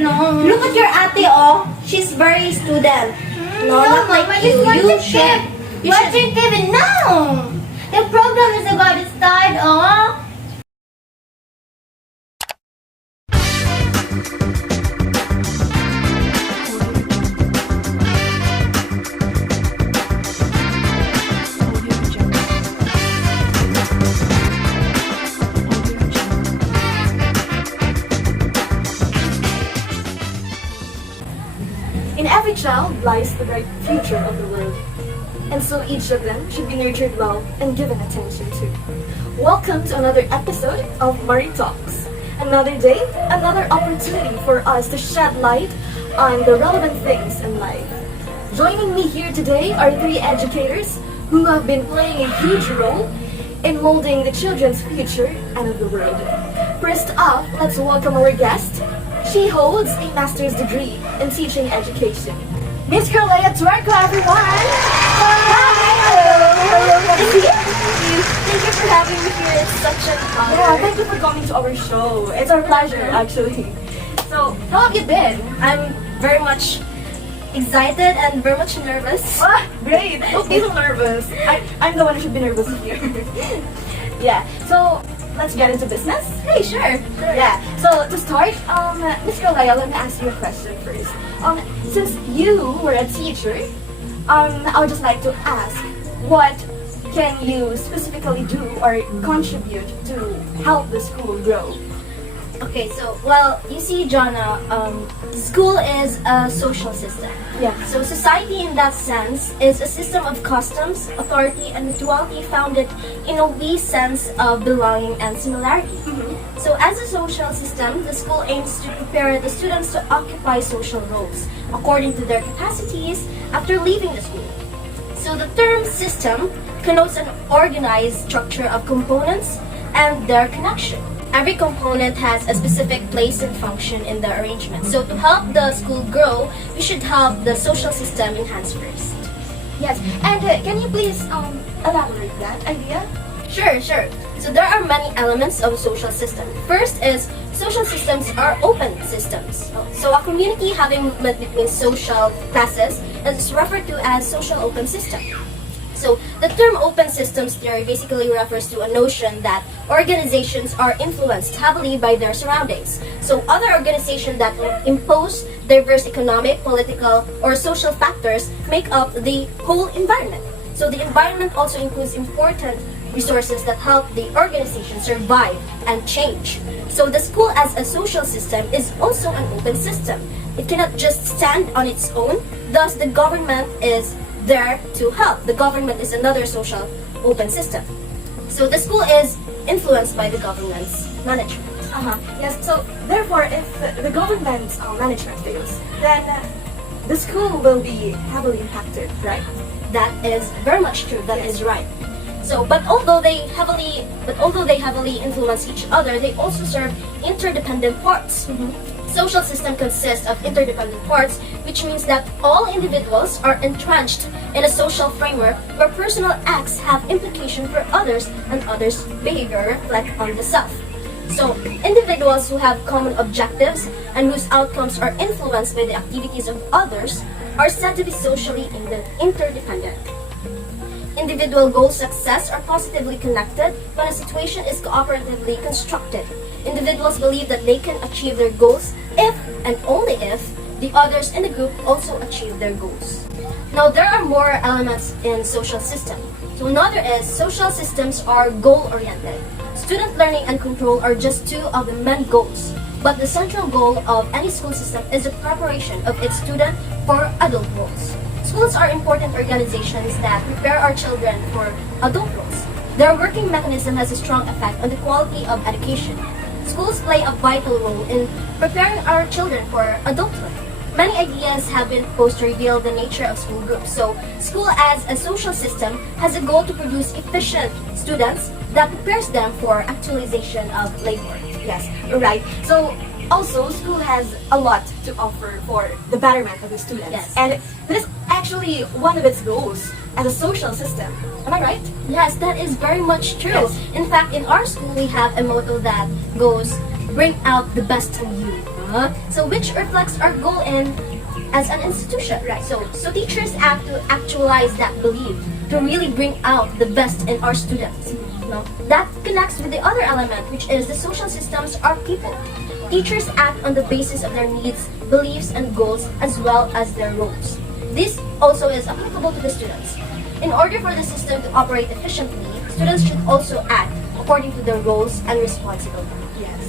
No. Look at your ate, oh. She's very student. No, not like you. You should. What you giving? No. The program is about to start, oh. In every child lies the bright future of the world, and so each of them should be nurtured well and given attention to. Welcome to another episode of MARIETALKS. Another day, another opportunity for us to shed light on the relevant things in life. Joining me here today are three educators who have been playing a huge role in molding the children's future and of the world. First up, let's welcome our guest. She holds a master's degree in teaching education. Miss Carlea, Tuerco, everyone! Hi! Hello! Thank you for having me here. It's such an honor. Yeah, thank you for coming to our show. It's our pleasure, actually. So, how have you been? I'm very much excited and very much nervous. Ah, great! Don't be so nervous. I'm the one who should be nervous here. Yeah, so let's get into business. Hey, sure. Yeah. So to start, Miss Carlea, let me ask you a question first. Since you were a teacher, I would just like to ask, what can you specifically do or contribute to help the school grow? Okay, so, well, you see, Jona, school is a social system. Yeah. So society in that sense is a system of customs, authority, and mutuality founded in a wee sense of belonging and similarity. So as a social system, the school aims to prepare the students to occupy social roles according to their capacities after leaving the school. So the term system connotes an organized structure of components and their connection. Every component has a specific place and function in the arrangement. So to help the school grow, we should help the social system enhance first. Yes. And can you please elaborate that idea? Sure. So there are many elements of a social system. First is social systems are open systems. So a community having movement between social classes is referred to as social open system. So the term open systems theory basically refers to a notion that organizations are influenced heavily by their surroundings. So other organizations that impose diverse economic, political, or social factors make up the whole environment. So the environment also includes important resources that help the organization survive and change. So the school as a social system is also an open system. It cannot just stand on its own, thus the government is there to help. The government is another social open system. So the school is influenced by the government's management. Yes, so therefore if the government's management fails, then the school will be heavily impacted, right? That is very much true. That is right. So, but although they heavily influence each other, they also serve interdependent parts. Social system consists of interdependent parts, which means that all individuals are entrenched in a social framework where personal acts have implication for others and others' behavior reflect on the self. So, individuals who have common objectives and whose outcomes are influenced by the activities of others are said to be socially interdependent. Individual goal success are positively connected when a situation is cooperatively constructed. Individuals believe that they can achieve their goals if and only if the others in the group also achieve their goals. Now, there are more elements in social system. So another is social systems are goal-oriented. Student learning and control are just two of the main goals. But the central goal of any school system is the preparation of its student for adult roles. Schools are important organizations that prepare our children for adult roles. Their working mechanism has a strong effect on the quality of education. Schools play a vital role in preparing our children for adulthood. Many ideas have been proposed to reveal the nature of school groups. So, school as a social system has a goal to produce efficient students that prepares them for actualization of labor. Yes, you're right. So, also, school has a lot to offer for the betterment of the students. Yes. And that is actually one of its goals as a social system. Am I right? Yes, that is very much true. Yes. In fact, in our school, we have a motto that goes, bring out the best in you. So which reflects our goal in as an institution. Right. So teachers act to actualize that belief, to really bring out the best in our students. No? That connects with the other element, which is the social systems are people. Teachers act on the basis of their needs, beliefs, and goals, as well as their roles. This also is applicable to the students. In order for the system to operate efficiently, students should also act according to their roles and responsibilities. Yes.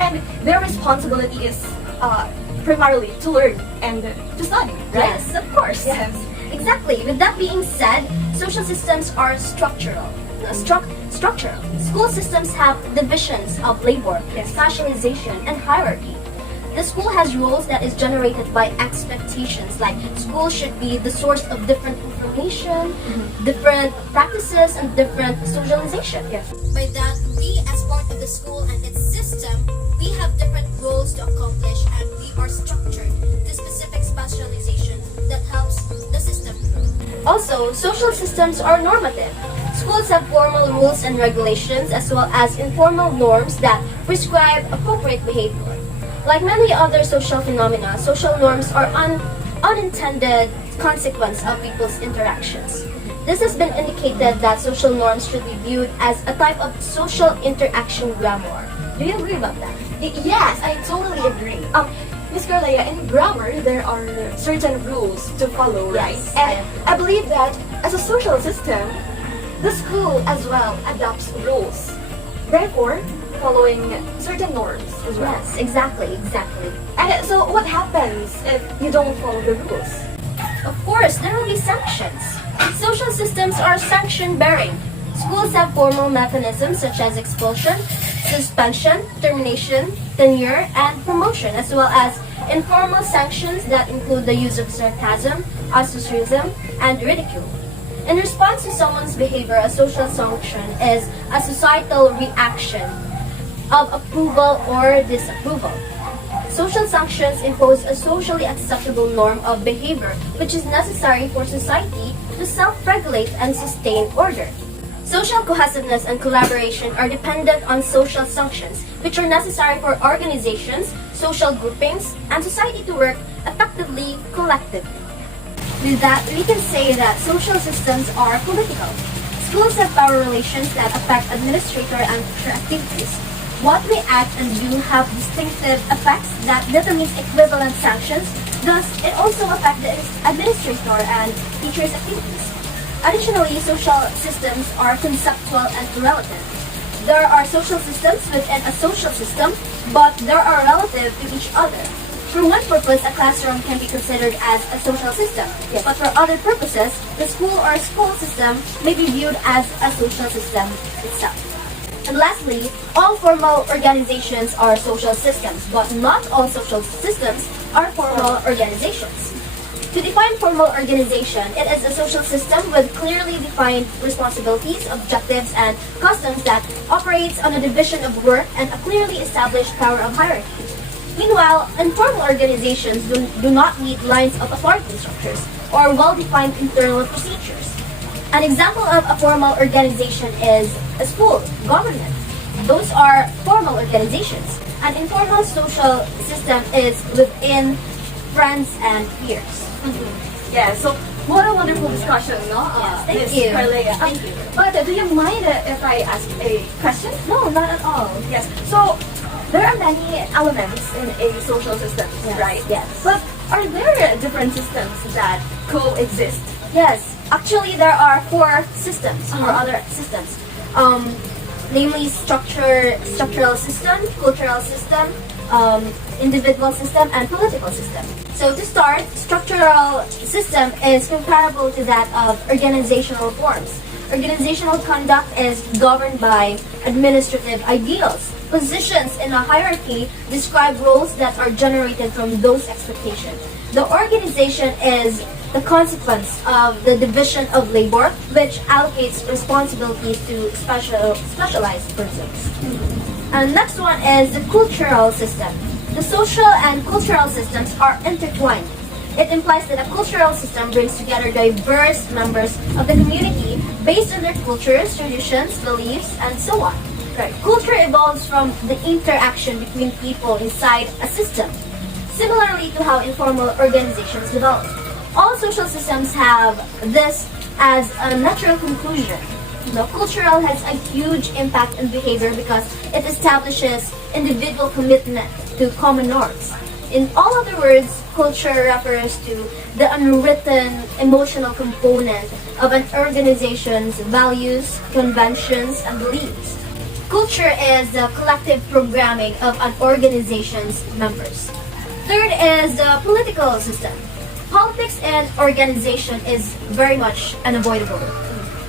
And their responsibility is primarily to learn and to study, right? Yes, of course. Yes. Exactly. With that being said, social systems are structural. Structural. School systems have divisions of labor, Yes. specialization, and hierarchy. The school has roles that is generated by expectations, like school should be the source of different information, different practices, and different socialization. Yes. By that, we as part of the school and its system, we have different roles to accomplish, and we are structured to specific specialization that helps the system grow. Also, social systems are normative. Schools have formal rules and regulations as well as informal norms that prescribe appropriate behavior. Like many other social phenomena, social norms are unintended consequence of people's interactions. This has been indicated that social norms should be viewed as a type of social interaction grammar. Do you agree about that? Yes, I totally agree. Miss Carlea, in grammar, there are certain rules to follow, right? Yes, And I believe that as a social system, the school as well adopts rules. Therefore, following certain norms as well. Yes, exactly. And so what happens if you don't follow the rules? Of course, there will be sanctions. Social systems are sanction-bearing. Schools have formal mechanisms such as expulsion, suspension, termination, tenure, and promotion, as well as informal sanctions that include the use of sarcasm, ostracism, and ridicule. In response to someone's behavior, a social sanction is a societal reaction of approval or disapproval. Social sanctions impose a socially acceptable norm of behavior which is necessary for society to self-regulate and sustain order. Social cohesiveness and collaboration are dependent on social sanctions, which are necessary for organizations, social groupings, and society to work effectively collectively. With that, we can say that social systems are political. Schools have power relations that affect administrator and teacher activities. What we act and do have distinctive effects that determines equivalent sanctions, thus it also affects the administrator and teacher's activities. Additionally, social systems are conceptual and relative. There are social systems within a social system, but they are relative to each other. For one purpose, a classroom can be considered as a social system, but for other purposes, the school or school system may be viewed as a social system itself. And lastly, all formal organizations are social systems, but not all social systems are formal organizations. To define formal organization, it is a social system with clearly defined responsibilities, objectives, and customs that operates on a division of work and a clearly established power of hierarchy. Meanwhile, informal organizations do not need lines of authority structures or well-defined internal procedures. An example of a formal organization is a school, government. Those are formal organizations. An informal social system is within friends and peers. Yeah, so what a wonderful discussion, no? Thank Miss you. Carlea. Thank you. But do you mind if I ask a question? No, not at all. Yes. So there are many elements in a social system, Yes, right? yes. But are there different systems that coexist? Yes, actually there are four systems or other systems. Namely structural system, cultural system, individual system, and political system. So to start, structural system is comparable to that of organizational forms. Organizational conduct is governed by administrative ideals. Positions in a hierarchy describe roles that are generated from those expectations. The organization is the consequence of the division of labor, which allocates responsibilities to specialized persons. And next one is the cultural system. The social and cultural systems are intertwined. It implies that a cultural system brings together diverse members of the community based on their cultures, traditions, beliefs, and so on. Right. Culture evolves from the interaction between people inside a system, similarly to how informal organizations develop. All social systems have this as a natural conclusion. Cultural has a huge impact on behavior because it establishes individual commitment to common norms. In all other words, culture refers to the unwritten emotional component of an organization's values, conventions, and beliefs. Culture is the collective programming of an organization's members. Third is the political system. Politics in organization is very much unavoidable.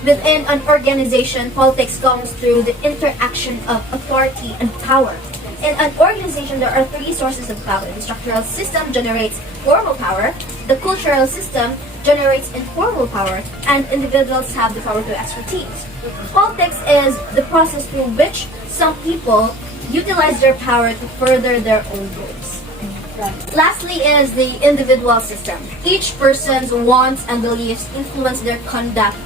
Within an organization, politics comes through the interaction of authority and power. In an organization, there are three sources of power. The structural system generates formal power, the cultural system generates informal power, and individuals have the power to expertise. Politics is the process through which some people utilize their power to further their own goals. Lastly is the individual system. Each person's wants and beliefs influence their conduct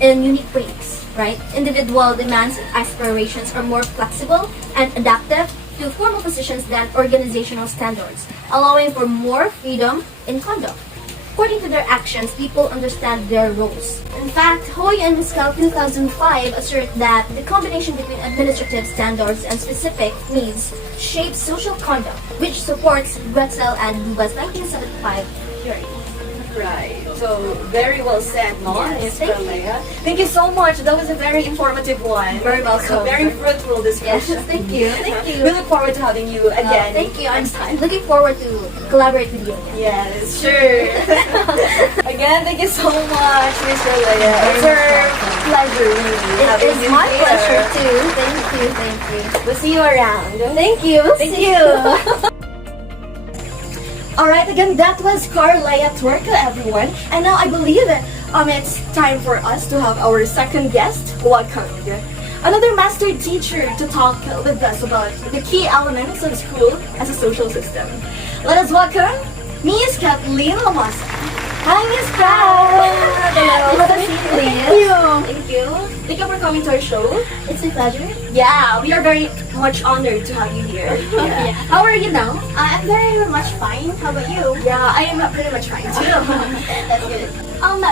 in unique ways, right? Individual demands and aspirations are more flexible and adaptive to formal positions than organizational standards, allowing for more freedom in conduct. According to their actions, people understand their roles. In fact, Hoy and Miscal 2005 assert that the combination between administrative standards and specific needs shapes social conduct, which supports Rezil and Duba's 1975 theory. Right. So very well said, no? Yes, Miss Carlea. Thank you so much. That was a very informative one. Very welcome. Very fruitful discussion. Yes, thank you. Thank you. We look forward to having you again. Thank you. I'm looking forward to collaborate with you. Yes, sure. Again, thank you so much, Miss Carlea. It's our pleasure, really. It having is you my here. pleasure too. Thank you. Thank you. We'll see you around. Thank you. Thank See you. Alright, again, that was Carlea Tuerco, everyone. And now I believe it's time for us to have our second guest. Welcome. Another master teacher to talk with us about the key elements of school as a social system. Let us welcome Miss Kathleen Lamosa. Hi, Miss Kat. Hello. Let us meet, please. Thank you. Thank you for coming to our show. It's a pleasure. Yeah, we are very much honored to have you here. Yeah. How are you now? I'm very much fine. How about you? Yeah, I am pretty much fine too. That's good.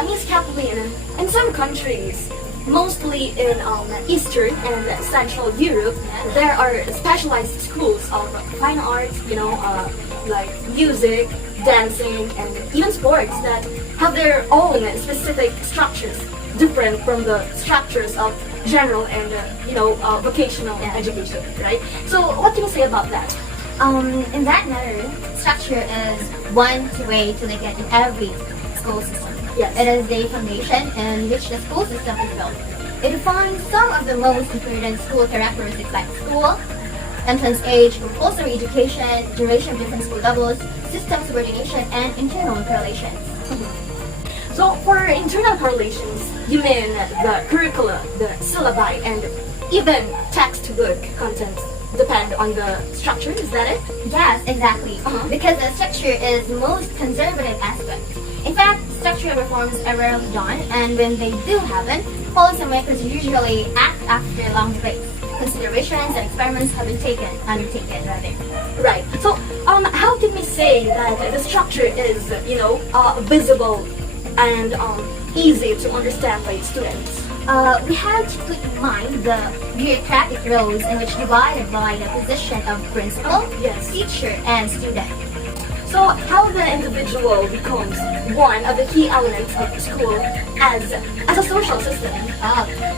Miss Kathleen, in some countries, mostly in Eastern and Central Europe, there are specialized schools of fine arts, like music, dancing, and even sports that have their own specific structures, different from the structures of general and vocational education, right? So what can you say about that? In that matter, structure is one way to look at in every school system. Yes. It is the foundation in which the school system is built. It defines some of the most important school characteristics like school, entrance age, compulsory education, duration of different school levels, system subordination, and internal correlations. So for internal correlations, you mean the curricula, the syllabi, and even textbook contents depend on the structure, is that it? Yes, exactly. Because the structure is the most conservative aspect. In fact, structural reforms are rarely done, and when they do happen, policymakers usually act after long debates. Considerations and experiments have been undertaken rather. Right. So, how can we say that the structure is, visible and easy to understand by students? We have to put in mind the bureaucratic roles in which divided by the position of principal, Yes. teacher, and student. So, how the individual becomes one of the key elements of school as a social system?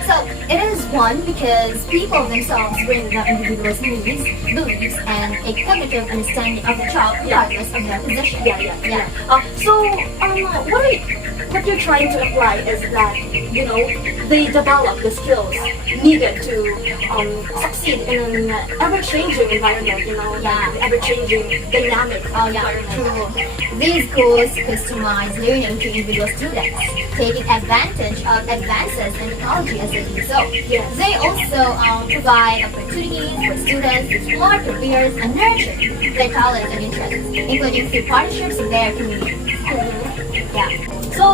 So it is one because people themselves bring the individual's needs, beliefs, and a cognitive understanding of the child regardless of their position. Yeah. So, what you're trying to apply is that, they develop the skills needed to succeed in an ever-changing environment, ever-changing dynamic environment. True. These schools customize learning to individual students, taking advantage of advances in technology as they do so. Yes. They also provide opportunities for students to explore careers and nurture their talents and interests, including through partnerships in their communities. Yeah. So,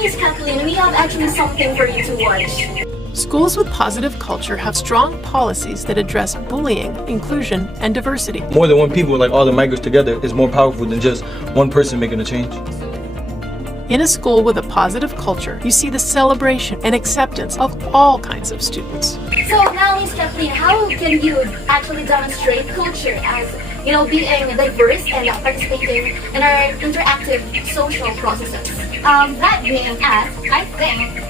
Miss Kathleen, we have actually something for you to watch. Schools with positive culture have strong policies that address bullying, inclusion, and diversity. More than one people, like all the migrants together, is more powerful than just one person making a change. In a school with a positive culture, you see the celebration and acceptance of all kinds of students. So now, Miss Kathleen, how can you actually demonstrate culture as, being diverse and participating in our interactive social processes? That being asked, I think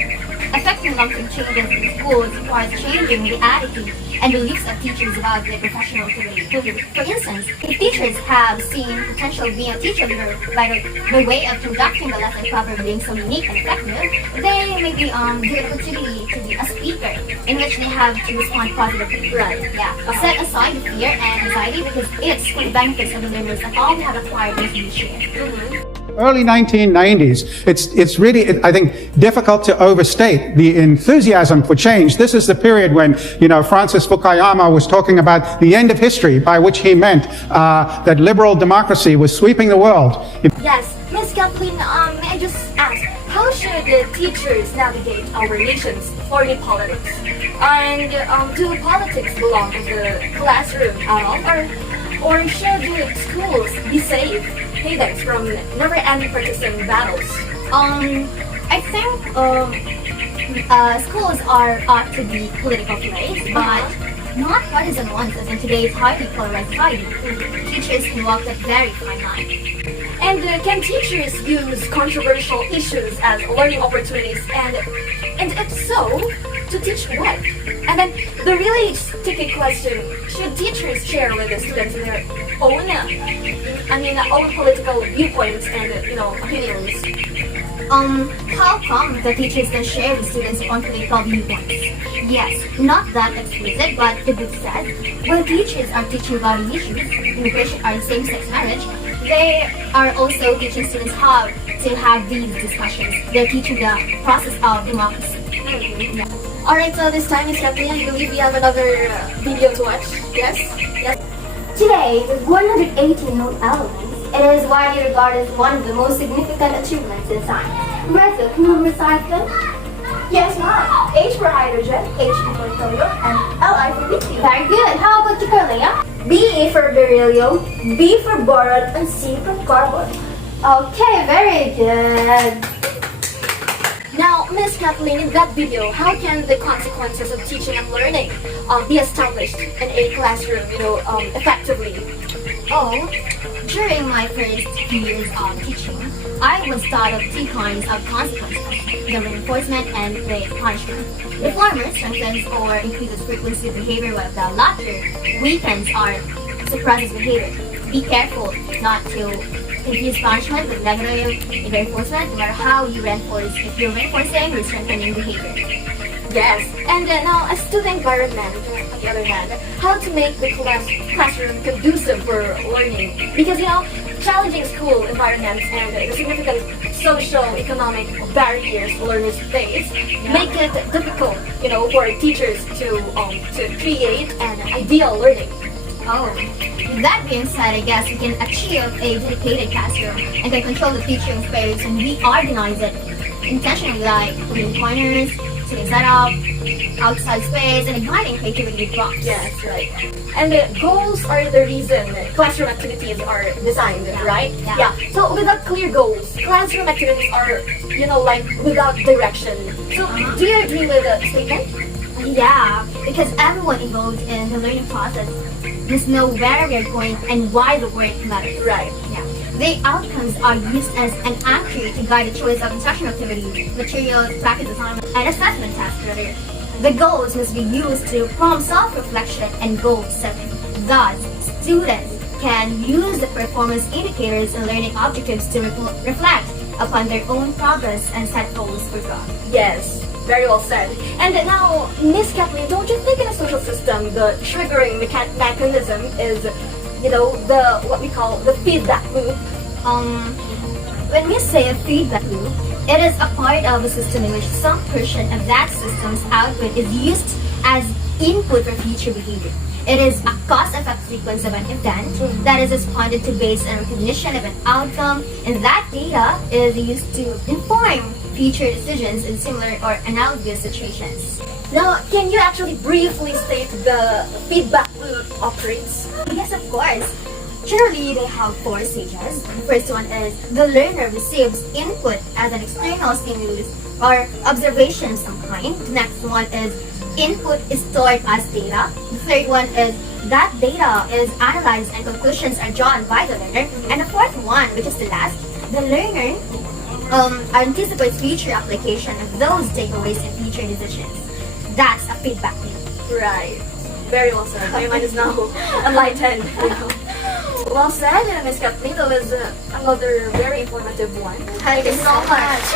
affecting long-term changes in schools requires changing the attitudes and beliefs of teachers about their professional activity. For instance, if teachers have seen potential being a teacher by way of conducting the lesson properly being so unique and effective, they may be given opportunity to be a speaker in which they have to respond positively. Right. Yeah. Set aside the fear and anxiety because it's for the benefits of the learners and all they have acquired is to be shared. Early 1990s, it's really, I think, difficult to overstate the enthusiasm for change. This is the period when, Francis Fukuyama was talking about the end of history, by which he meant that liberal democracy was sweeping the world. Yes, Miss Kathleen, may I just ask, how should the teachers navigate our nation's foreign politics? And do politics belong in the classroom at all? Or should schools be safe havens from never-ending partisan battles? I think schools ought to be political place, but not partisan ones as in today's highly polarized society. Teachers can walk that very fine line. And can teachers use controversial issues as learning opportunities? And if so, to teach what? And then the really sticky question: should teachers share with the students their own, own political viewpoints and opinions? How come the teachers can share with students on political viewpoints? Yes, not that explicit, but the book says when teachers are teaching about issues, immigration or same-sex marriage, they are also teaching students how to have these discussions. They're teaching the process of democracy. Yeah. Alright, so this time, Miss Kathleen, I believe we have another video to watch. Yes? Yes. Today, with 180 known elements, it is widely regarded as one of the most significant achievements in science. Rezil, can you recite them? Yes, ma'am. H for hydrogen, H for helium, and Li for lithium. Very good. How about you, Carlea? B for beryllium, B for boron, and C for carbon. Okay, very good. Now, Miss Kathleen, in that video, how can the consequences of teaching and learning be established in a classroom, effectively? During my first few years of teaching, I was taught of two kinds of consequences, the reinforcement and the punishment. Reformer strengthens or increases frequency of behavior, while the latter weakens or suppresses behavior. Be careful not to confuse punishment with negative reinforcement, no matter how you reinforce. If you're reinforcing, you're strengthening behavior. Yes, and now as to the environment, on the other hand, how to make the classroom conducive for learning. Because, challenging school environments and the significant social-economic barriers learners face make it difficult, for teachers to create an ideal learning. With that being said, I guess we can achieve a dedicated classroom and can control the teaching space and reorganize it intentionally, like putting corners, setting setup, outside space, and igniting creativity with blocks. Yes, right. And goals are the reason classroom activities are designed, right? Yeah. So without clear goals, classroom activities are, without direction. So do you agree with the statement? Yeah, because everyone involved in the learning process must know where we are going and why the work matters. Right. Yeah. The outcomes are used as an anchor to guide the choice of instructional activities, materials, practice assignments, and assessment tasks rather. The goals must be used to prompt self-reflection and goal setting. Thus, students can use the performance indicators and learning objectives to reflect upon their own progress and set goals for growth. Yes. Very well said. And now, Miss Kathleen, don't you think in a social system, the triggering mechanism is, what we call the feedback loop? When we say a feedback loop, it is a part of a system in which some portion of that system's output is used as input for future behavior. It is a cause-effect sequence of an event that is responded to based on recognition of an outcome, and that data is used to inform future decisions in similar or analogous situations. Now, can you actually briefly state the feedback loop operates? Yes, of course. Generally, they have four stages. The first one is the learner receives input as an external stimulus or observation of some kind. The next one is input is stored as data. The third one is that data is analyzed and conclusions are drawn by the learner. And the fourth one, which is the last, the learner anticipates future application of those takeaways in future decisions. That's a feedback loop. Right. Very well said. My mind is now enlightened. Well said, Miss Kathleen. That was another very informative one. Thank you so much.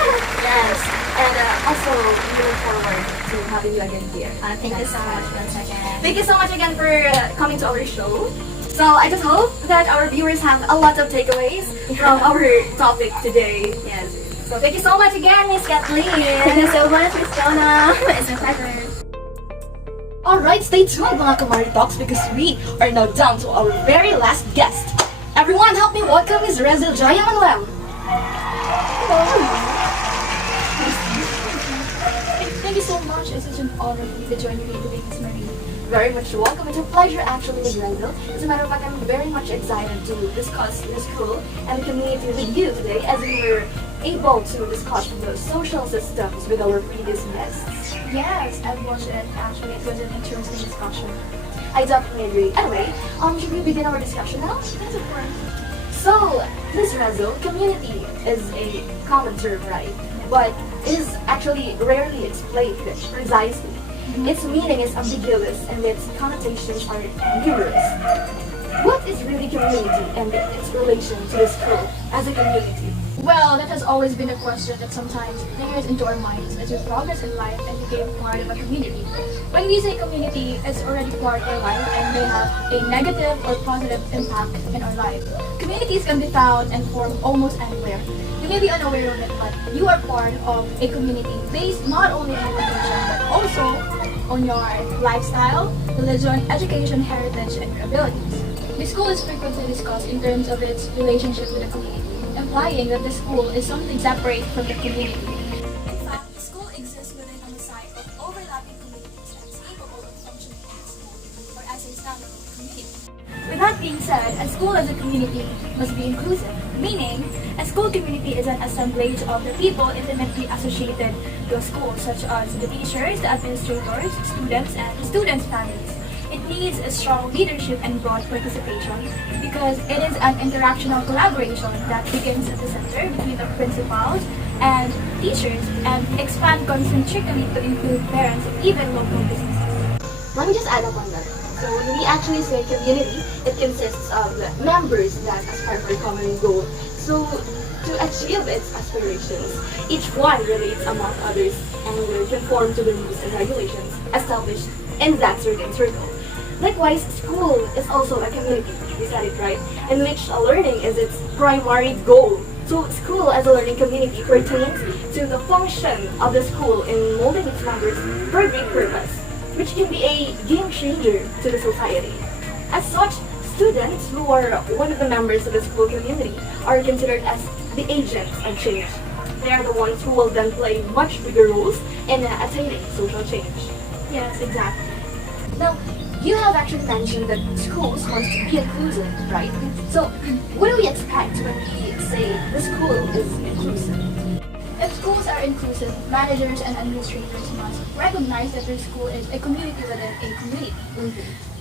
Yes. And also, we look forward to having you again here. Thank you so much once again. Thank you so much again for coming to our show. So I just hope that our viewers have a lot of takeaways from our topic today. Yes. So thank you so much again, Miss Kathleen. Thank you so much, Miss Jona. It's a pleasure. Alright, stay tuned mga Kamari Talks because we are now down to our very last guest. Everyone help me welcome Ms. Rezil, Jaya, Manuel. Thank you so much. It's such an honor for me to join you here today, Ms. Marie. Very much welcome. It's a pleasure actually, Ms. Rezil. As a matter of fact, I'm very much excited to discuss the school and the community with you today as we were able to discuss the social systems with our previous guests. Yes, I've watched it. Actually, it was an interesting discussion. I definitely agree. Anyway, should we begin our discussion now? Yes, of course. So, Ms. Rezil, community is a common term, right? But is actually rarely explained precisely. Its meaning is ambiguous and its connotations are numerous. What is really community and its relation to the school as a community? Well, that has always been a question that sometimes lingers into our minds as we progress in life and became part of a community. When we say community, it's already part of our life and may have a negative or positive impact in our life. Communities can be found and formed almost anywhere. You may be unaware of it, but you are part of a community based not only on location, but also on your lifestyle, religion, education, heritage, and your abilities. The school is frequently discussed in terms of its relationship with the community, implying that the school is something separate from the community. In fact, the school exists within a mosaic of overlapping communities and is capable of functioning as a school, or as a standalone community. With that being said, a school as a community must be inclusive, meaning a school community is an assemblage of the people intimately associated to a school, such as the teachers, the administrators, students, and the students' families. It needs a strong leadership and broad participation because it is an interactional collaboration that begins at the center between the principals and teachers and expand concentrically to include parents and even local businesses. Let me just add up on that. So when we actually say community, it consists of members that aspire for a common goal. So to achieve its aspirations, each one relates among others and will conform to the rules and regulations established in that certain circle. Likewise, school is also a community, you said it right, in which learning is its primary goal. So school as a learning community pertains to the function of the school in molding its members for a great purpose, which can be a game changer to the society. As such, students who are one of the members of the school community are considered as the agents of change. They are the ones who will then play much bigger roles in attaining social change. Yes, exactly. Now, you have actually mentioned that schools must be inclusive, right? So, what do we expect when we say the school is inclusive? If schools are inclusive, managers and administrators must recognize that their school is a community within a community.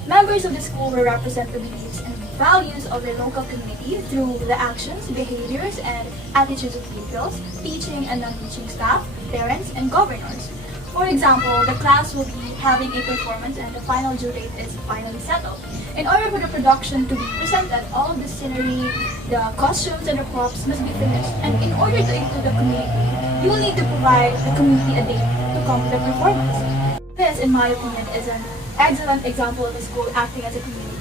Members of the school will represent the beliefs and values of their local community through the actions, behaviors, and attitudes of pupils, teaching and non-teaching staff, parents, and governors. For example, the class will be having a performance and the final due date is finally settled. In order for the production to be presented, all of the scenery, the costumes, and the props must be finished. And in order to include the community, you will need to provide the community a date to complete the performance. This, in my opinion, is an excellent example of a school acting as a community.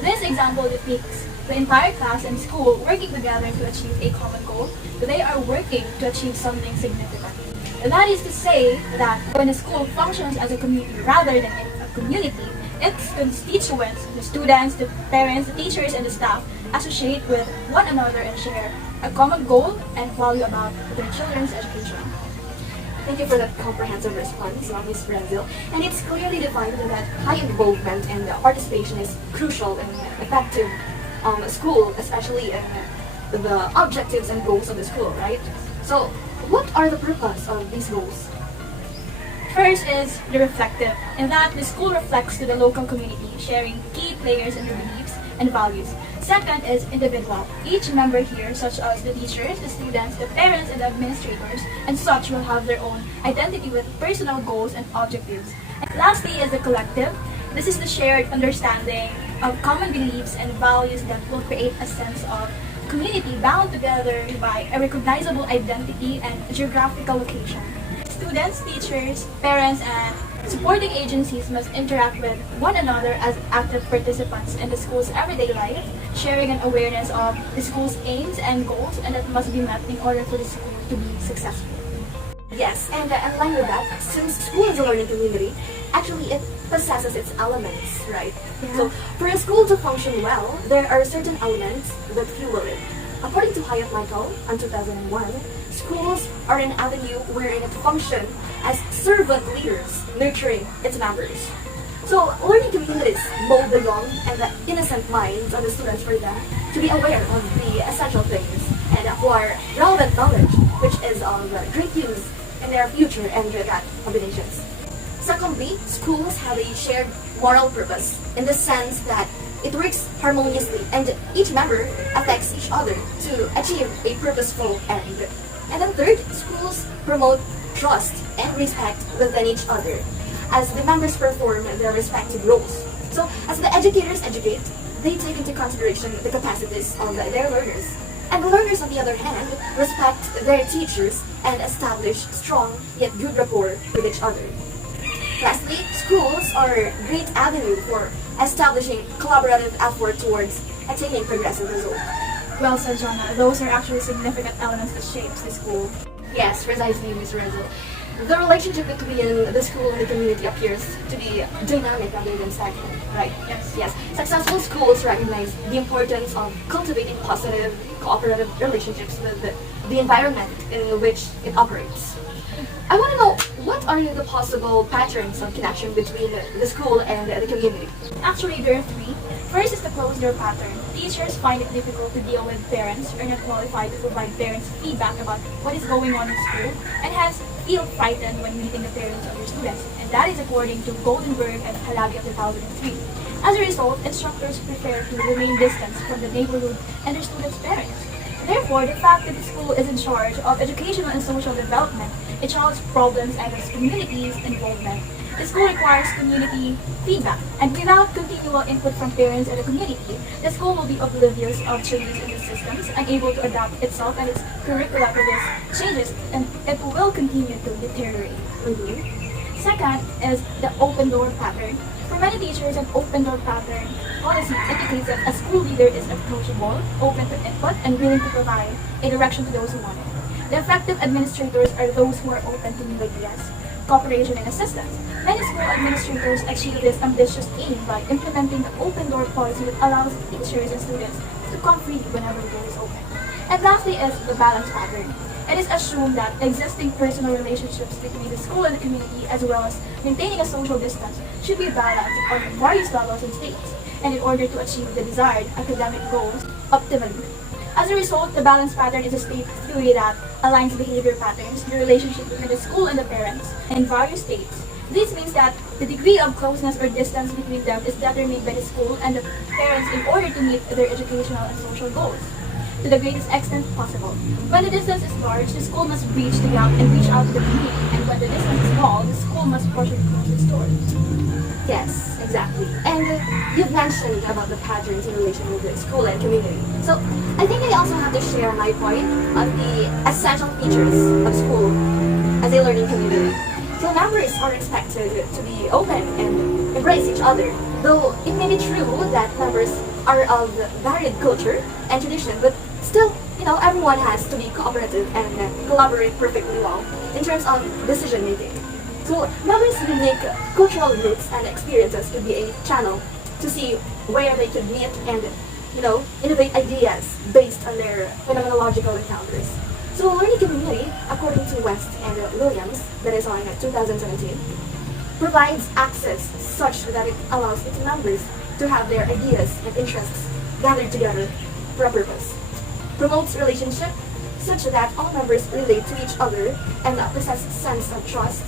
This example depicts the entire class and school working together to achieve a common goal. They are working to achieve something significant. And that is to say that when a school functions as a community rather than a community, its constituents, the students, the parents, the teachers, and the staff associate with one another and share a common goal and value about their children's education. Thank you for that comprehensive response, Ms. Rezil. And it's clearly defined that high involvement and participation is crucial in effective school, especially the objectives and goals of the school, right? So, what are the purpose of these goals? First is the reflective, in that the school reflects to the local community, sharing key players in their beliefs and values. Second is individual. Each member here, such as the teachers, the students, the parents, and the administrators, and such will have their own identity with personal goals and objectives. And lastly is the collective. This is the shared understanding of common beliefs and values that will create a sense of community bound together by a recognizable identity and geographical location. Students, teachers, parents, and supporting agencies must interact with one another as active participants in the school's everyday life, sharing an awareness of the school's aims and goals, and that must be met in order for the school to be successful. Yes, and in line with that, since school is a learning community, actually it possesses its elements, right? So for a school to function well, there are certain elements that fuel it. According to Hyatt Michael in 2001, schools are an avenue wherein it functions as servant leaders, nurturing its members. So learning communities mold the young and the innocent minds of the students for them to be aware of the essential things and acquire relevant knowledge, which is of great use in their future and that combinations. Secondly, schools have a shared moral purpose in the sense that it works harmoniously and each member affects each other to achieve a purposeful end. And then third, schools promote trust and respect within each other as the members perform their respective roles. So as the educators educate, they take into consideration the capacities of their learners. And the learners, on the other hand, respect their teachers and establish strong yet good rapport with each other. Lastly, schools are a great avenue for establishing collaborative effort towards attaining progressive results. Well said, Jona. Those are actually significant elements that shapes the school. Yes, precisely, Ms. Rezil. The relationship between the school and the community appears to be dynamic rather than stagnant, right? Yes. Successful schools recognize the importance of cultivating positive, cooperative relationships with the environment in which it operates. I want to know, what are the possible patterns of connection between the school and the community? Actually, there are three. First is the closed door pattern. Teachers find it difficult to deal with parents who are not qualified to provide parents feedback about what is going on in school and hence feel frightened when meeting the parents of their students. And that is according to Goldenberg and Halabi of 2003. As a result, instructors prefer to remain distant from the neighborhood and their students' parents. Therefore, the fact that the school is in charge of educational and social development, a child's problems and its community's involvement. The school requires community feedback, and without continual input from parents and the community, the school will be oblivious of changes in the systems, unable to adapt itself and its curricula to these changes, and it will continue to deteriorate. Second is the open door pattern. For many teachers, an open door pattern policy indicates that a school leader is approachable, open to input, and willing to provide a direction to those who want it. The effective administrators are those who are open to new ideas, cooperation, and assistance. Many school administrators achieve this ambitious aim by implementing the open door policy that allows teachers and students to come freely whenever the door is open. And lastly is the balance pattern. It is assumed that existing personal relationships between the school and the community, as well as maintaining a social distance, should be balanced on various levels and states, and in order to achieve the desired academic goals optimally. As a result, the balance pattern is a state theory that aligns behavior patterns, the relationship between the school and the parents, in various states. This means that the degree of closeness or distance between them is determined by the school and the parents in order to meet their educational and social goals to the greatest extent possible. When the distance is large, the school must bridge the gap and reach out to the community, and when the distance is small, the school must partially close its doors. Yes, exactly. And you've mentioned about the patterns in relation with the school and community. So I think I also have to share my point on the essential features of school as a learning community. So members are expected to be open and embrace each other, though it may be true that members are of varied culture and tradition, but still, everyone has to be cooperative and collaborate perfectly well in terms of decision making. So members' unique cultural roots and experiences could be a channel to see where they could meet and, innovate ideas based on their phenomenological encounters. So learning community, according to West and Williams, that is on 2017, provides access such that it allows its members to have their ideas and interests gathered together for a purpose. Promotes relationship such that all members relate to each other and possess a sense of trust,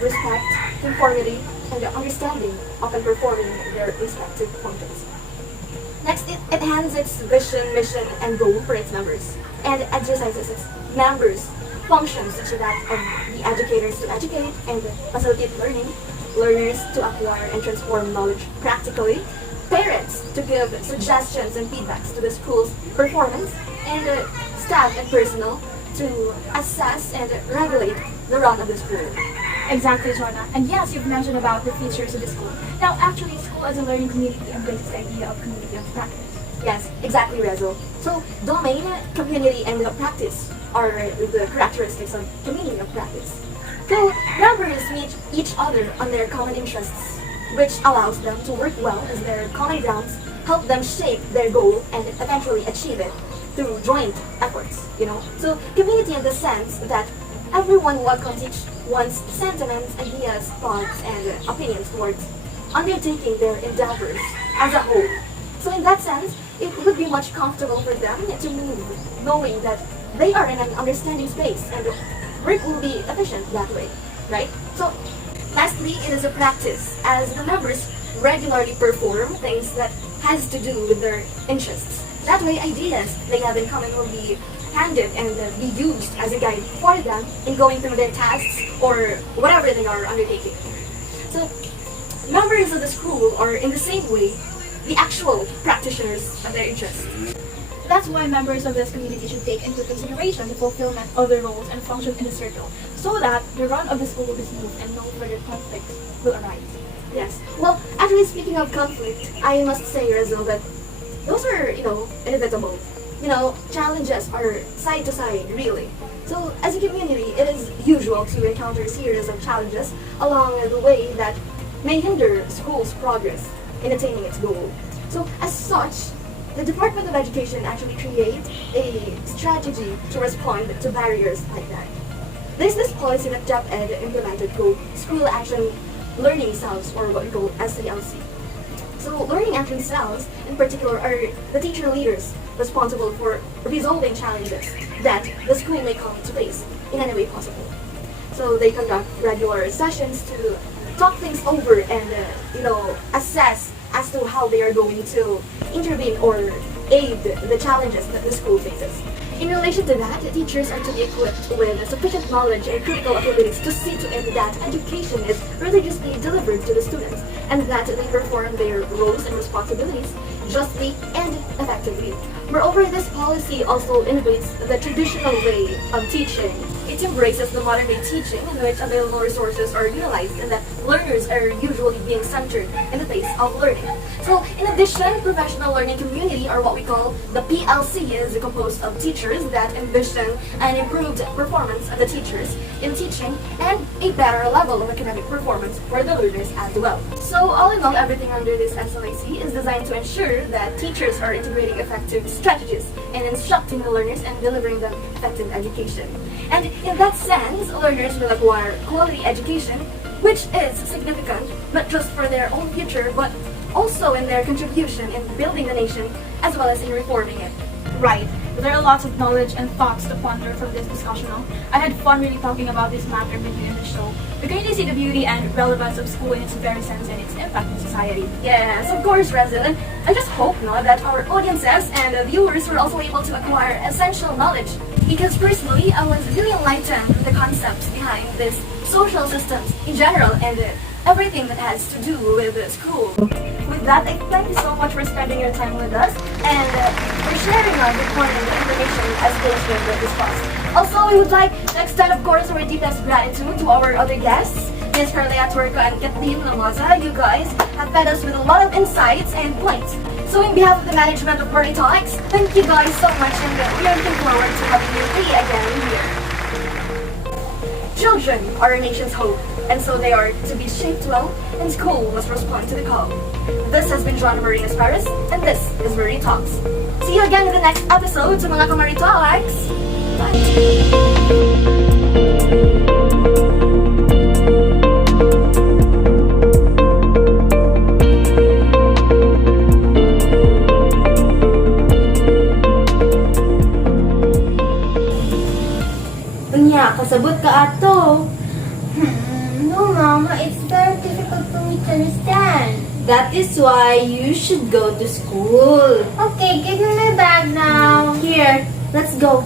respect, conformity, and understanding, often performing their respective functions. Next, it enhances its vision, mission, and goal for its members, and exercises its members' functions such that the educators to educate and facilitate learning, learners to acquire and transform knowledge practically, parents to give suggestions and feedbacks to the school's performance, and staff and personnel to assess and regulate the run of the school. Exactly, Jona. And yes, you've mentioned about the features of the school. Now, actually, school as a learning community embraces the idea of community of practice. Yes, exactly, Rezil. So, domain, community, and practice are the characteristics of community of practice. So, members meet each other on their common interests, which allows them to work well as their common grounds help them shape their goal and eventually achieve it through joint efforts, So, community in the sense that everyone welcomes each one's sentiments, ideas, thoughts, and opinions towards undertaking their endeavors as a whole. So in that sense, it would be much comfortable for them to move, knowing that they are in an understanding space and work will be efficient that way, right? So lastly, it is a practice as the members regularly perform things that has to do with their interests. That way, ideas they have in common will be handed and be used as a guide for them in going through their tasks or whatever they are undertaking. So, members of the school are in the same way the actual practitioners of their interests. That's why members of this community should take into consideration the fulfillment of their roles and functions in the circle, so that the run of the school will be smooth and no further conflicts will arise. Yes. Well, actually, speaking of conflict, I must say, Rezil, that those are, inevitable. Challenges are side to side, really. So, as a community, it is usual to encounter a series of challenges along the way that may hinder school's progress in attaining its goal. So, as such, the Department of Education actually create a strategy to respond to barriers like that. There's this policy that DepEd implemented called School Action Learning Cells, or what we call SALC. So, learning action cells, in particular, are the teacher leaders responsible for resolving challenges that the school may come to face in any way possible. So, they conduct regular sessions to talk things over and, assess as to how they are going to intervene or aid the challenges that the school faces. In relation to that, teachers are to be equipped with sufficient knowledge and critical abilities to see to it that education is religiously delivered to the students and that they perform their roles and responsibilities justly and effectively. Moreover, this policy also innovates the traditional way of teaching. It embraces the modern day teaching in which available resources are utilized and that learners are usually being centered in the face of learning. So, in addition, professional learning community, or what we call the PLC, is composed of teachers that envision an improved performance of the teachers in teaching and a better level of academic performance for the learners as well. So, all in all, everything under this SLAC is designed to ensure that teachers are integrating effective strategies in instructing the learners and delivering them effective education. And in that sense, learners will acquire quality education, which is significant not just for their own future, but also in their contribution in building the nation as well as in reforming it. Right. There are lots of knowledge and thoughts to ponder from this discussion. I had fun really talking about this matter with you in the show. We can really see the beauty and relevance of school in its very sense and its impact in society. Yes, of course, Rezil. And I just hope that our audiences and viewers were also able to acquire essential knowledge. Because personally, I was really enlightened with the concepts behind this social systems in general and everything that has to do with school. With that, I thank you so much for spending your time with us and for sharing our important information as David discussed. Also, we would like to extend, of course, our deepest gratitude to our other guests, Ms. Carlea, Tuerco, and Kathleen Lamosa. You guys have fed us with a lot of insights and points. So, in behalf of the management of MARIETALKS, thank you guys so much, and we are looking forward to having you again here. Children are our nation's hope, and so they are to be shaped well, and school must respond to the call. This has been Jona Nesperos, and this is MARIETALKS. See you again in the next episode, mga ka-MARIETALKS! Unya, kasabot ka ato. No, Mama, it's very difficult for me to understand. That is why you should go to school. Okay, give me my bag now. Here, let's go.